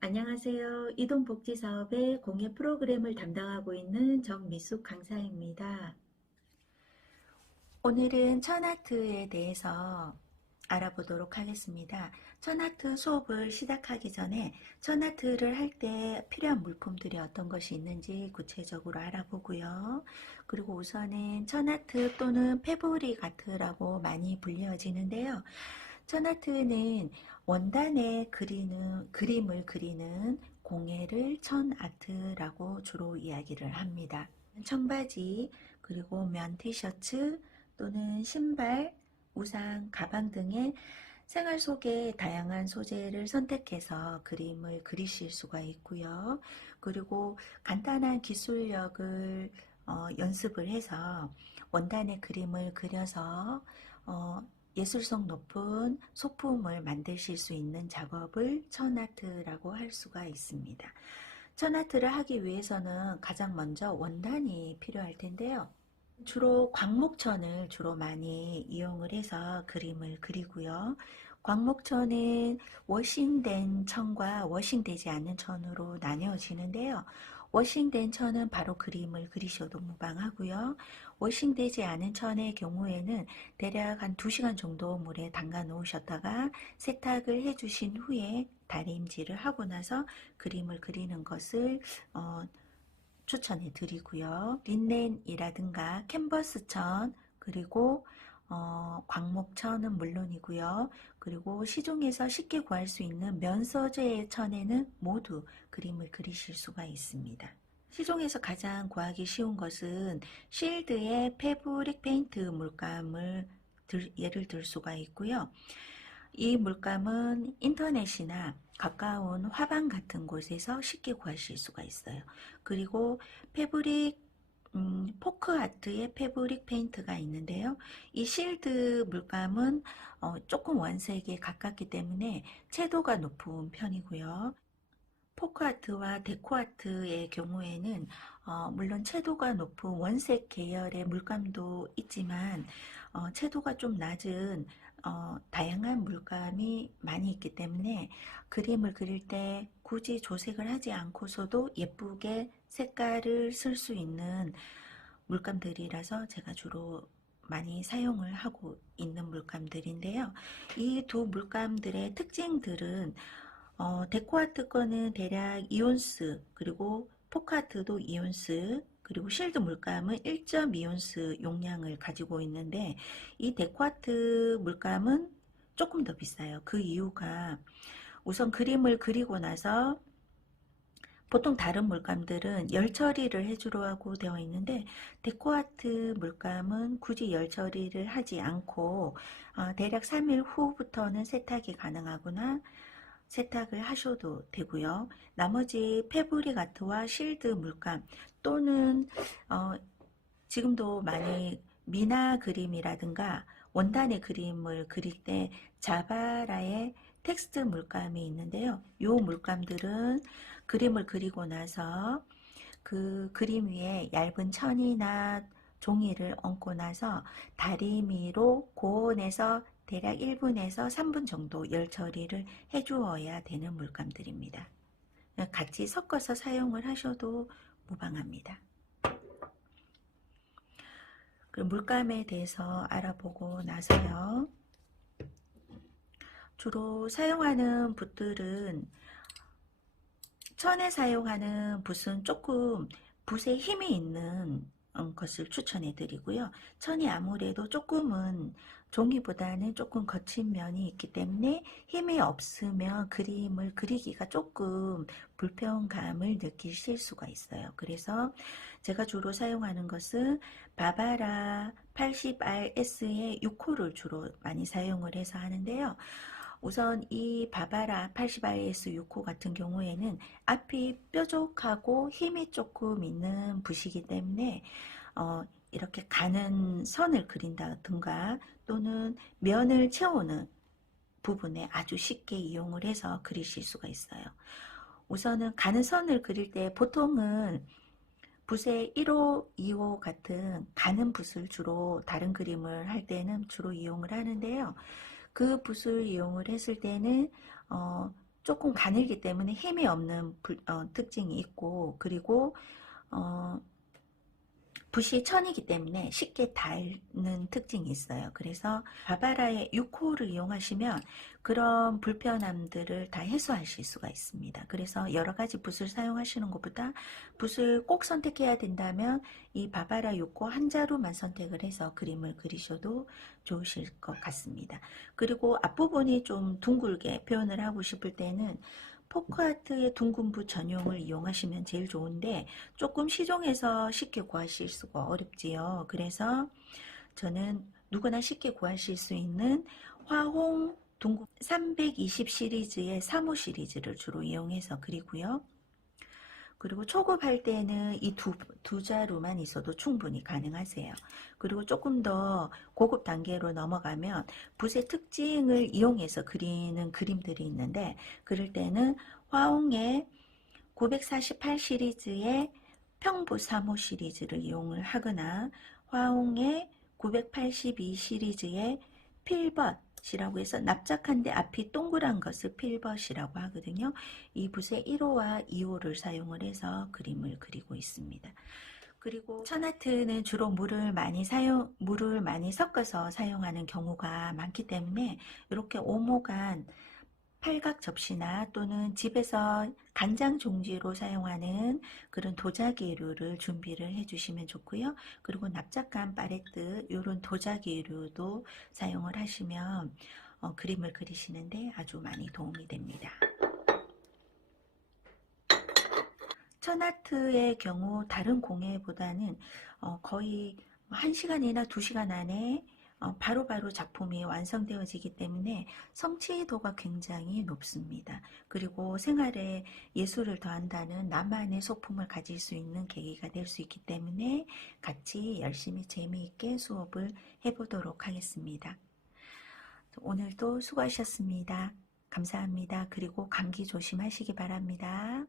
안녕하세요. 이동복지사업의 공예 프로그램을 담당하고 있는 정미숙 강사입니다. 오늘은 천아트에 대해서 알아보도록 하겠습니다. 천아트 수업을 시작하기 전에 천아트를 할 때 필요한 물품들이 어떤 것이 있는지 구체적으로 알아보고요. 그리고 우선은 천아트 또는 패브릭 아트라고 많이 불려지는데요. 천아트는 원단에 그림을 그리는 공예를 천아트라고 주로 이야기를 합니다. 청바지, 그리고 면 티셔츠 또는 신발, 우산, 가방 등의 생활 속의 다양한 소재를 선택해서 그림을 그리실 수가 있고요. 그리고 간단한 기술력을 연습을 해서 원단에 그림을 그려서 예술성 높은 소품을 만드실 수 있는 작업을 천아트라고 할 수가 있습니다. 천아트를 하기 위해서는 가장 먼저 원단이 필요할 텐데요. 주로 광목천을 주로 많이 이용을 해서 그림을 그리고요. 광목천은 워싱된 천과 워싱되지 않는 천으로 나뉘어지는데요. 워싱된 천은 바로 그림을 그리셔도 무방하고요. 워싱되지 않은 천의 경우에는 대략 한 2시간 정도 물에 담가 놓으셨다가 세탁을 해주신 후에 다림질을 하고 나서 그림을 그리는 것을 추천해 드리고요. 린넨이라든가 캔버스천, 그리고 광목천은 물론이고요. 그리고 시중에서 쉽게 구할 수 있는 면 소재의 천에는 모두 그림을 그리실 수가 있습니다. 시중에서 가장 구하기 쉬운 것은 실드의 패브릭 페인트 물감을 예를 들 수가 있고요. 이 물감은 인터넷이나 가까운 화방 같은 곳에서 쉽게 구하실 수가 있어요. 그리고 패브릭 포크 아트의 패브릭 페인트가 있는데요. 이 실드 물감은 조금 원색에 가깝기 때문에 채도가 높은 편이고요. 포크아트와 데코아트의 경우에는 물론 채도가 높은 원색 계열의 물감도 있지만 채도가 좀 낮은 다양한 물감이 많이 있기 때문에 그림을 그릴 때 굳이 조색을 하지 않고서도 예쁘게 색깔을 쓸 수 있는 물감들이라서 제가 주로 많이 사용을 하고 있는 물감들인데요. 이 두 물감들의 특징들은 데코아트 거는 대략 이온스, 그리고 포카트도 이온스, 그리고 실드 물감은 1.2온스 용량을 가지고 있는데 이 데코아트 물감은 조금 더 비싸요. 그 이유가 우선 그림을 그리고 나서 보통 다른 물감들은 열 처리를 해주라고 되어 있는데 데코아트 물감은 굳이 열 처리를 하지 않고 대략 3일 후부터는 세탁이 가능하거나 세탁을 하셔도 되고요. 나머지 패브릭 아트와 실드 물감 또는 지금도 많이 미나 그림이라든가 원단의 그림을 그릴 때 자바라의 텍스트 물감이 있는데요. 이 물감들은 그림을 그리고 나서 그 그림 위에 얇은 천이나 종이를 얹고 나서 다리미로 고온에서 대략 1분에서 3분 정도 열 처리를 해주어야 되는 물감들입니다. 같이 섞어서 사용을 하셔도 무방합니다. 물감에 대해서 알아보고 나서요. 주로 사용하는 붓들은 천에 사용하는 붓은 조금 붓에 힘이 있는 것을 추천해 드리고요. 천이 아무래도 조금은 종이보다는 조금 거친 면이 있기 때문에 힘이 없으면 그림을 그리기가 조금 불편감을 느끼실 수가 있어요. 그래서 제가 주로 사용하는 것은 바바라 80RS의 6호를 주로 많이 사용을 해서 하는데요. 우선 이 바바라 80RS 6호 같은 경우에는 앞이 뾰족하고 힘이 조금 있는 붓이기 때문에 이렇게 가는 선을 그린다든가 또는 면을 채우는 부분에 아주 쉽게 이용을 해서 그리실 수가 있어요. 우선은 가는 선을 그릴 때 보통은 붓의 1호, 2호 같은 가는 붓을 주로 다른 그림을 할 때는 주로 이용을 하는데요. 그 붓을 이용을 했을 때는 조금 가늘기 때문에 힘이 없는 특징이 있고, 그리고 붓이 천이기 때문에 쉽게 닳는 특징이 있어요. 그래서 바바라의 6호를 이용하시면 그런 불편함들을 다 해소하실 수가 있습니다. 그래서 여러 가지 붓을 사용하시는 것보다 붓을 꼭 선택해야 된다면 이 바바라 6호 한 자루만 선택을 해서 그림을 그리셔도 좋으실 것 같습니다. 그리고 앞부분이 좀 둥글게 표현을 하고 싶을 때는 포크아트의 둥근 붓 전용을 이용하시면 제일 좋은데 조금 시중에서 쉽게 구하실 수가 어렵지요. 그래서 저는 누구나 쉽게 구하실 수 있는 화홍 둥근 320 시리즈의 3호 시리즈를 주로 이용해서 그리고요. 그리고 초급할 때는 이 두 자루만 있어도 충분히 가능하세요. 그리고 조금 더 고급 단계로 넘어가면 붓의 특징을 이용해서 그리는 그림들이 있는데, 그럴 때는 화홍의 948 시리즈의 평부 3호 시리즈를 이용을 하거나 화홍의 982 시리즈의 필벗이라고 해서 납작한데 앞이 동그란 것을 필벗이라고 하거든요. 이 붓의 1호와 2호를 사용을 해서 그림을 그리고 있습니다. 그리고 천아트는 주로 물을 많이 섞어서 사용하는 경우가 많기 때문에 이렇게 오목한 팔각 접시나 또는 집에서 간장 종지로 사용하는 그런 도자기류를 준비를 해주시면 좋고요. 그리고 납작한 팔레트 이런 도자기류도 사용을 하시면 그림을 그리시는데 아주 많이 도움이 됩니다. 천아트의 경우 다른 공예보다는 거의 1시간이나 2시간 안에 바로바로 작품이 완성되어지기 때문에 성취도가 굉장히 높습니다. 그리고 생활에 예술을 더한다는 나만의 소품을 가질 수 있는 계기가 될 수 있기 때문에 같이 열심히 재미있게 수업을 해보도록 하겠습니다. 오늘도 수고하셨습니다. 감사합니다. 그리고 감기 조심하시기 바랍니다.